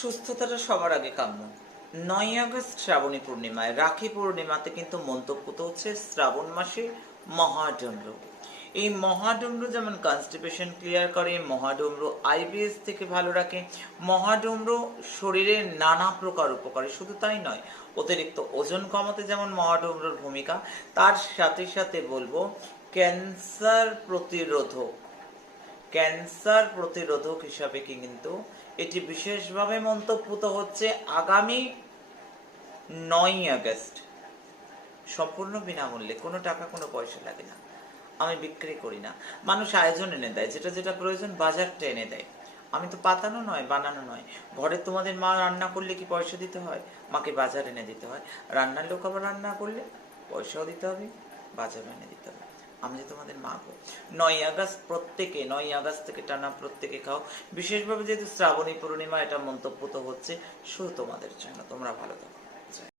সুস্থতাটা সবার আগে কাম্য। ৯ই আগস্ট শ্রাবণী পূর্ণিমায়, রাখি পূর্ণিমাতে কিন্তু মন্তব্য তো হচ্ছে শ্রাবণ মাসে মহাডমরু। এই মহাডমরু যেমন কনস্টিপেশন ক্লিয়ার করে, মহাডমরু আইবিএস থেকে ভালো রাখে, মহাডমরু শরীরের নানা প্রকার উপকারী। শুধু তাই নয়, অতিরিক্ত ওজন কমাতে যেমন মহাডমরুর ভূমিকা, তার সাথে সাথে বলবো ক্যান্সার প্রতিরোধক। ক্যান্সার প্রতিরোধক হিসাবে কিন্তু এটি বিশেষভাবে মন্তব্যত হচ্ছে আগামী ৯ই আগস্ট। সম্পূর্ণ বিনামূল্যে, কোনো টাকা কোনো পয়সা লাগে না, আমি বিক্রি করি না। মানুষ আয়োজন এনে দেয়, যেটা যেটা প্রয়োজন বাজারটা এনে দেয়। আমি তো পাতানো নয়, বানানো নয়। ঘরে তোমাদের মা রান্না করলে কি পয়সা দিতে হয়? মাকে বাজার এনে দিতে হয়। রান্নার লোক আবার রান্না করলে পয়সাও দিতে হবে, বাজারও এনে দিতে হবে। আমি যে তোমাদের মা গো। ৯ই আগস্ট প্রত্যেকে, ৯ই আগস্ট থেকে টানা প্রত্যেকে খাও। বিশেষভাবে যেহেতু শ্রাবণী পূর্ণিমা, এটা মন্তব্য তো হচ্ছে শুধু তোমাদের জন্য। তোমরা ভালো থাকো।